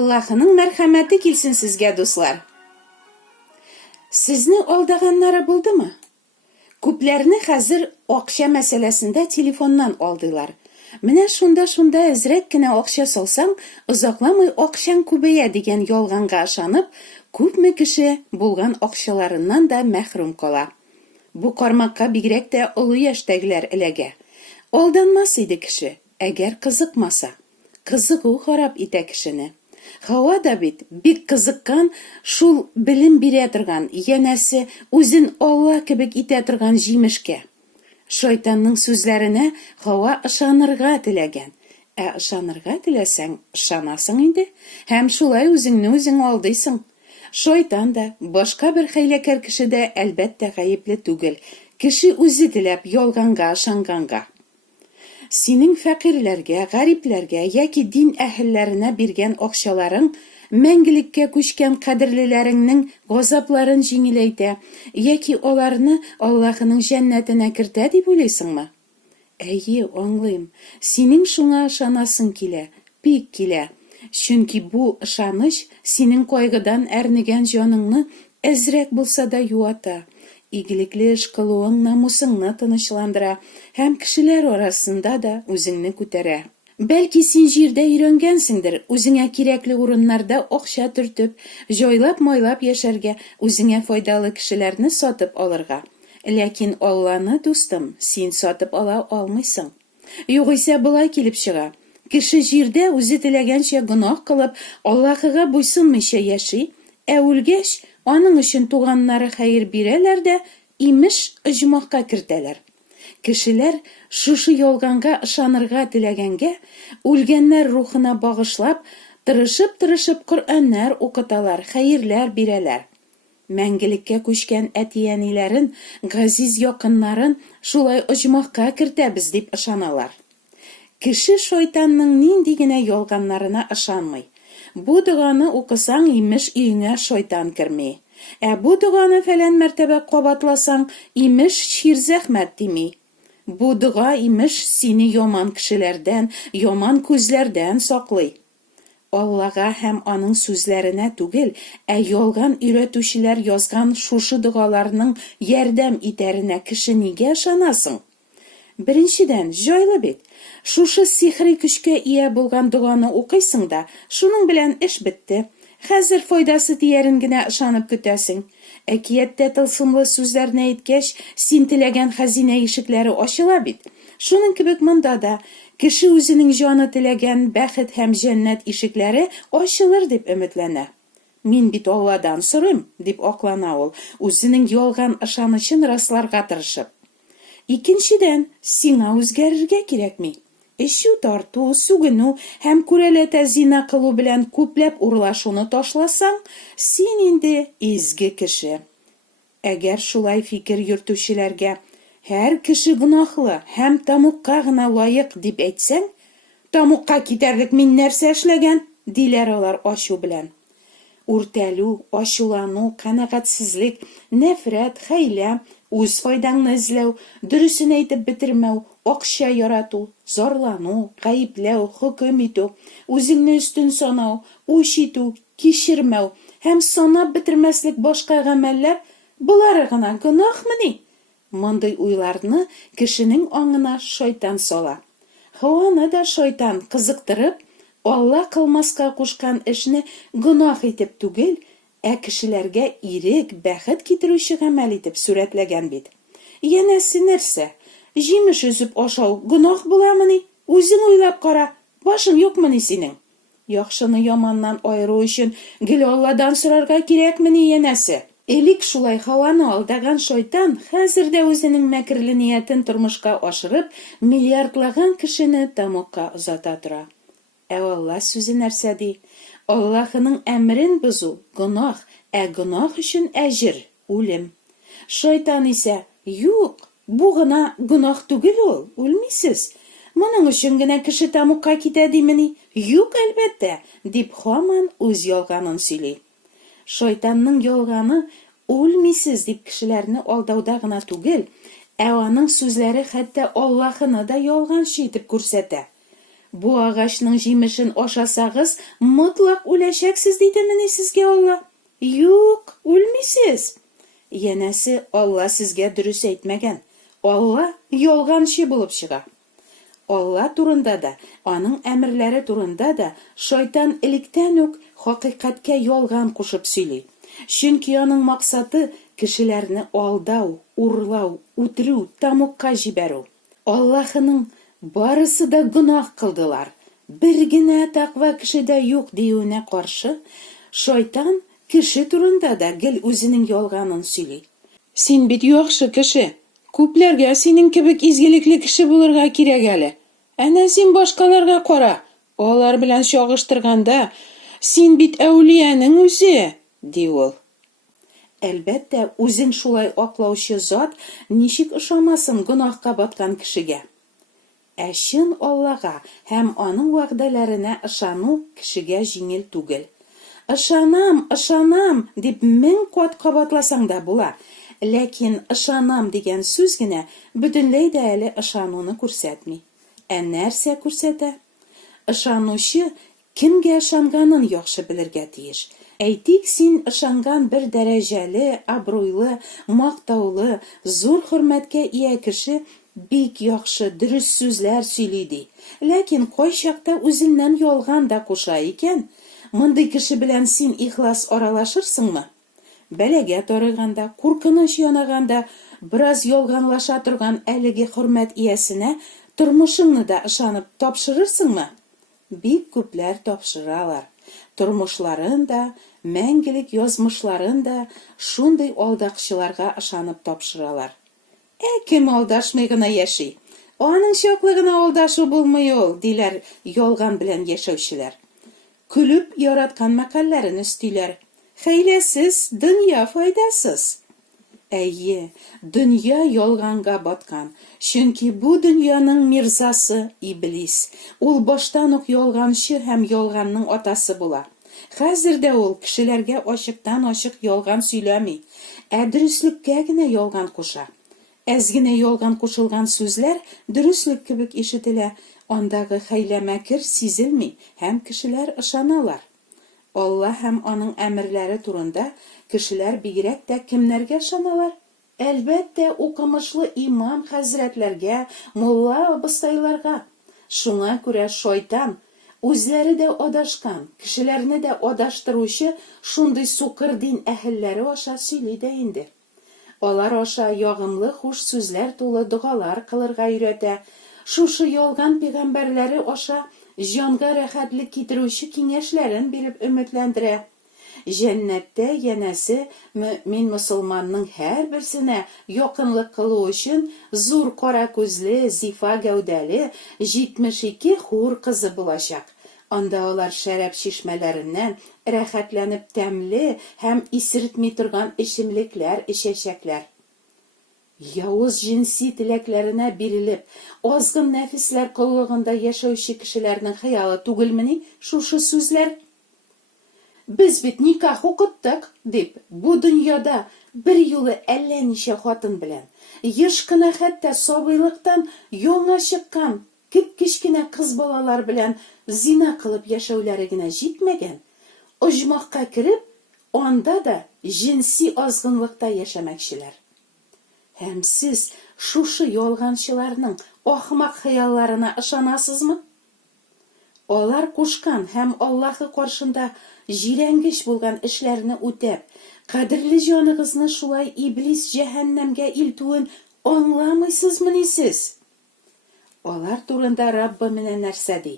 Allah'ının merhameti kilsin sizge dostlar. Sizni aldaganları buldu mu? Küplerini hazır okşa meselesinde telefondan aldılar. Mine şunda ezrekkine okşa solsam, uzaklamay okşan kübeye degen yolganga aşanıp, küpme kişi bulgan okşalarından da mehrum kola. Bu karmakka bigrek de ulu yaştagiler ilege. Aldanmasıydı kişi, eğer kızıkmasa. Kızığı harap ite kişini. Hava da bik kızıkkan, şul bilim biretirgan, yenesi uzun Allah kebek itetirgan jimişke. Şeytanның sözlerine hava ışanırga tilegen. Işanırga tilesen, ışanasın indi. Hem şulay özün aldıysın. Şeytan da, başka bir hiylekar kişi de elbette gayipli tügül. Kişi özü dilep yolganga, ışanganga. Senin fakirlerge, gariplerge, yaki din ehillerine birgen okşaların, мәңгілікке көшкен қадірлілеріңнің ғозапларын жеңілейді, яки оларны Аллахының жәннәтіне кірті деп ойлайсың ма? Әйе, аңлайым, сенің шуңа ышанасың келе, пик келе. Чөнки бу ышаныш сенің қойғыдан әрнеген жоныңны әзірек болса да юата. Игіліклі іш қылуың намусыңны тынычландыра, һәм кішілер арасында да өзіңні көтере. Belki sen jirde öğrengensindir, özüne kirekli urunlarda okşa türtüp, joylap yaşarga, özüne faydalı kişilerini satıp alırga. Lakin Allah'ını dostum, sen satıp ala almıysın. Yoğuysa bulay kelip çığa. Kişi jirde özü dilegençe günah kılıp, Allah'ıga buysunmayşa yaşı, ölgeç, onun için tuğanları hayır bireler de, imiş ıcmaqqa kirteler. Kişiler şuşu yolganga ışanırga dilegenge, ölgenler ruhuna bağışlap, tırışıp Kur'anlar okutalar, hayırlar bireler. Мәңгілікке көшкен әтиянилерін, газиz yakınların şulay ıcmaqqa kirtebіз деп ышаналар. Кіші шайтанның нендегіне yolganlarına ышанмай. Bu dugаны оқысаң имеш үйіңе шайтан кірмей. Bu dugаны фәлән мәртәбә қабатласаң имеш şirzəxmət demей. Bu dua imiş seni yaman kişilerden, yaman közlerden saklay. Allah'a hem onun sözlerine tügül, yolgan üretüşüler yazgan şuşu dualarının yerdem iterine kişi nige ışanasın? Birinciden, joylı bit. Şuşu sihri küçke iya bulgan duanı okuysın da, şunun bilen iş bitti. Hazır faydası diğeringine ışanıp kütesin. Әкиятте тылсымлы сүзләрне әйткәч, син теләгән хәзинә ишекләре ачыла бит. Шуның кебек монда да кеше үзенең җаны теләгән бәхет һәм җәннәт ишекләре ачылыр дип өметләнә. Мин бит Алладан сорыйм, дип аклана ул, үзенең ялган ышанычын расларга тырышып. Икенчедән, сиңа үзгәрергә кирәкми. Эшу тарту, сүгену һәм күрәләтә зина кылу белән күпләп урлашуны ташласаң, син инде изге кеше. Әгәр шулай фикер йөртүчеләргә һәр кеше гөнаһлы һәм тамукка гына лайык дип әйтсәң, тамукка китәрлек мин нәрсә эшләгән? Диләр алар ачу белән. Үртәлү, ачулану, канәгатьсезлек, нәфрәт, хәйлә, үз файдаңны эзләү, дөресен әйтеп бетермәү, акча ярату, зарлану, гаепләү, хөкем итү, үзеңне өстен санау, үч итү, кичермәү һәм санап бетермәслек башка гамәлләр, булары гына гөнаһмыни? Мондый уйларны кешенең аңына шайтан сала. Хаваны да шайтан кызыктырып, Алла кылмаска кушкан эшне гөнаһ итеп түгел, кешеләргә ирек, бәхет китерүче гамәл итеп сүрәтләгән бит. Янәсе нәрсә? Җимеш үзеп ашау гөнаһ буламыни? Үзең уйлап кара, башың юкмыни синең? Яхшыны яманнан айыру өчен гел Алладан сорарга кирәкмени янәсе? Элек шулай Хаваны алдаган шайтан хәзер дә үзенең мәкерле ниятен тормышка ашырып, миллиардлаган кешене тамукка озата тора. Алла сүзе нәрсә ди? Аллаһының әмрен бозу гөнаһ, гөнаһ өчен әҗр, үлем. Шайтан исә, юк, бу гына гөнаһ түгел ул, үлмисез. Моның өчен генә кеше тамукка китә димени? Юк, әлбәттә, дип һаман үз ялганын сөйли. Шайтанның ялганы үлмисез дип кешеләрне алдауда гына түгел, аның сүзләре хәтта Аллаһыны да ялганчы итеп күрсәтә. Бу агачның җимешен ашасагыз, мотлак үләчәксез дидемени сезгә Алла? Юк, үлмисез. Янәсе, Алла сезгә дөрес әйтмәгән. Алла ялганчы булып чыга. Алла турында да, аның әмерләре турында да шайтан электән үк хакыйкатькә ялган кушып сөйли. Чөнки аның максаты кешеләрне алдау, урлау, үтерү, тамукка җибәрү. Аллаһының барысы да гөнаһ кылдылар. Бер генә тақва кешедә юк диюенә каршы, шайтан кеше турында да гел үзенең ялганын сөйли. Син бит яхшы кеше. Күпләргә синең кебек изгелекле кеше булырга кирәк әле. Әнә син башкаларга кара. Алар белән чагыштырганда, син бит әүлиянең үзе, ди ул. Әлбәттә, үзен шулай аклаучы зат ничек ышанмасын гөнаһка баткан кешегә. Ә чын Аллага һәм аның вәгъдәләренә ышану кешегә җиңел түгел. Ышанам, дип 1000 кат кабатласаң да була. Ләкин ышанам дигән сүз генә бөтенләй дә әле ышануны күрсәтми. Ә нәрсә күрсәтә? Ышанучы кемгә ышанганын яхшы белергә тиеш. Әйтик, син ышанган бер дәрәҗәле, абруйлы, мактаулы, зур хөрмәткә ия кеше бик яхшы, дөрес сүзләр сөйли ди. Ләкин кайчакта үзеннән ялган да куша икән. Мондый кеше белән син ихлас аралашырсыңмы? Бәләгә тарыганда, куркыныч янаганда, бераз ялганлаша торган әлеге хөрмәт иясенә тормышыңны да ышанып тапшырырсыңмы? Бик күпләр тапшыралар. Тормышларын да, мәңгелек язмышларын да шундый алдакчыларга ышанып тапшыралар. Кем алдашмый гына яши? Аның чаклы гына алдашу булмый ул, диләр ялган белән яшәүчеләр. Күлүп яраткан мәкалләрен өстиләр. Хәйләсез, дөнья файдасыз. Әйе, дөнья ялганга баткан. Чөнки бу дөньяның мирзасы Иблис. Ул баштан ук ялганчы һәм ялганның атасы була. Хәзер дә ул кешеләргә ачыктан-ачык ялган сөйләми, дөреслеккә генә ялган куша. Әз генә ялган кушылган сүзләр дөреслек кебек ишетелә, андагы хәйлә-мәкер сизелми һәм кешеләр ышаналар. Алла һәм аның әмерләре турында кешеләр бигрәк тә кемнәргә ышаналар? Әлбәттә, укымышлы имам хәзрәтләргә, мулла абыстайларга. Шуңа күрә шайтан үзләре дә адашкан, кешеләрне дә адаштыручы шундый сукыр дин әһелләре аша сөйли дә инде. Алар аша ягымлы хуш сүзләр тулы дугалар кылырга өйрәтә. Шушы ялган пәйгамбәрләре аша җанга рәхәтлек китерүче киңәшләрен биреп өметләндерә. Җәннәттә янәсе мөмин мусулманның һәрберсенә якынлык кылу өчен зур кара күзле, зифа гәүдәле 72 хур кызы булачак. Анда алар шәраб чишмәләреннән рәхәтләнеп тәмле һәм исертми торган эчемлекләр эчәчәкләр. Явыз җинси теләкләренә бирелеп, азгын нәфисләр кыллыгында яшәүче кешеләрнең хыялы түгелмени шушы сүзләр? Без бит никах укыттык, дип, бу дөньяда бер юлы әллә ничә хатын белән, еш кына хәтта сабыйлыктан яңа чыккан кип-кечкенә кыз балалар белән зина кылып яшәүләре генә җитмәгән. Оҗмакка кереп, анда да җинси азгынлыкта яшәмәкчеләр. Һәм сез шушы ялганчыларның ахмак хыялларына ышанасызмы? Алар кушкан һәм Аллаһы каршында җирәнгеч булган эшләрне үтәп, кадерле җаныгызны шулай Иблис җәһәннәмгә илтүен аңламыйсызмыни сез? Алар турында Раббы менә нәрсә ди?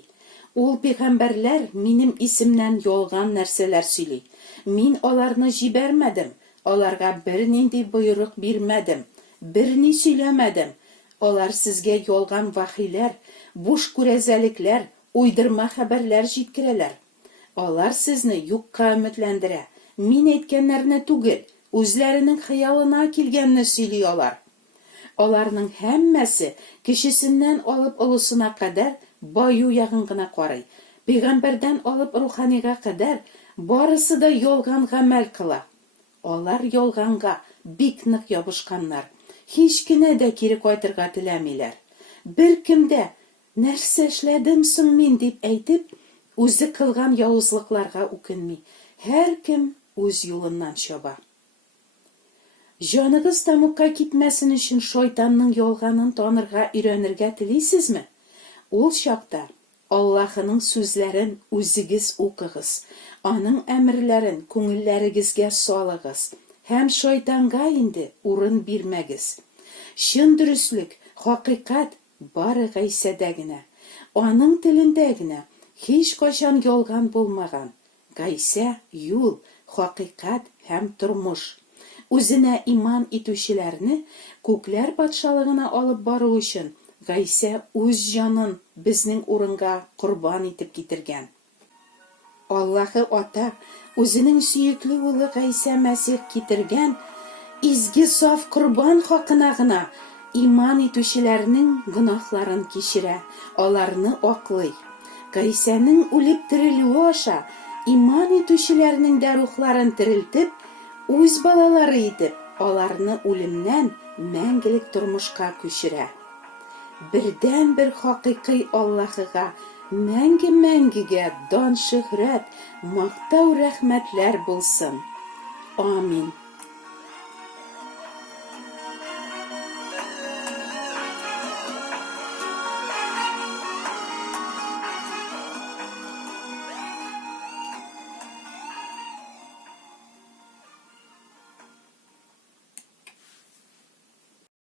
Ул пәйгамбәрләр минем исемнән ялган нәрсәләр сөйли. Мин аларны җибәрмәдем, аларга бернинди боерык бирмәдем, берни сөйләмәдем. Алар сезгә ялган вахиләр, буш күрәзәлекләр, уйдырма хәбәрләр җиткерәләр. Алар сезне юкка өметләндерә. Мин әйткәннәрне түгел, үзләренең хыялына килгәнне сөйли алар. Аларның һәммәсе кешесеннән алып олысына кадәр баю ягын гына карый. Пәйгамбәрдән алып руханига кадәр барысы да ялган гамәл кыла. Алар ялганга бик нык ябышканнар. Һич кенә дә кире кайтырга теләмиләр. Бер кемдә Нәрсә эшләдем соң мин дип әйтеп, үзе кылган явызлыкларга үкенми. Һәркем үз юлыннан чаба. Җаныгыз тамукка китмәсен өчен шайтанның ялганын танырга өйрәнергә телисезме? Ул чакта Аллаһының сүзләрен үзегез укыгыз, аның әмерләрен күңелләрегезгә салыгыз, һәм шайтанга инде урын бирмәгез. Чын дөреслек, хакыйкать бары Гайсәдә генә, аның телендә генә, һич кайчан ялган булмаган. Гайсә юл, хакыйкать һәм тормыш. Үзенә иман итүчеләрне күкләр патшалыгына алып бару өчен Гайсә үз җанын безнең урынга корбан итеп китергән. Аллаһы Ата үзенең сөекле улы Гайсә Мәсих китергән изге саф корбан хакына гына иман итүчеләрнең гөнаһларын кичерә, аларны аклый. Гайсәнең үлеп терелүе аша иман итүчеләрнең дә рухларын терелтеп, үз балалары итеп, аларны үлемнән мәңгелек тормышка күчерә. Бердән-бер хакыйкый Аллаһыга мәңге-мәңгегә дан, шөһрәт, мактау, рәхмәтләр булсын. Амин.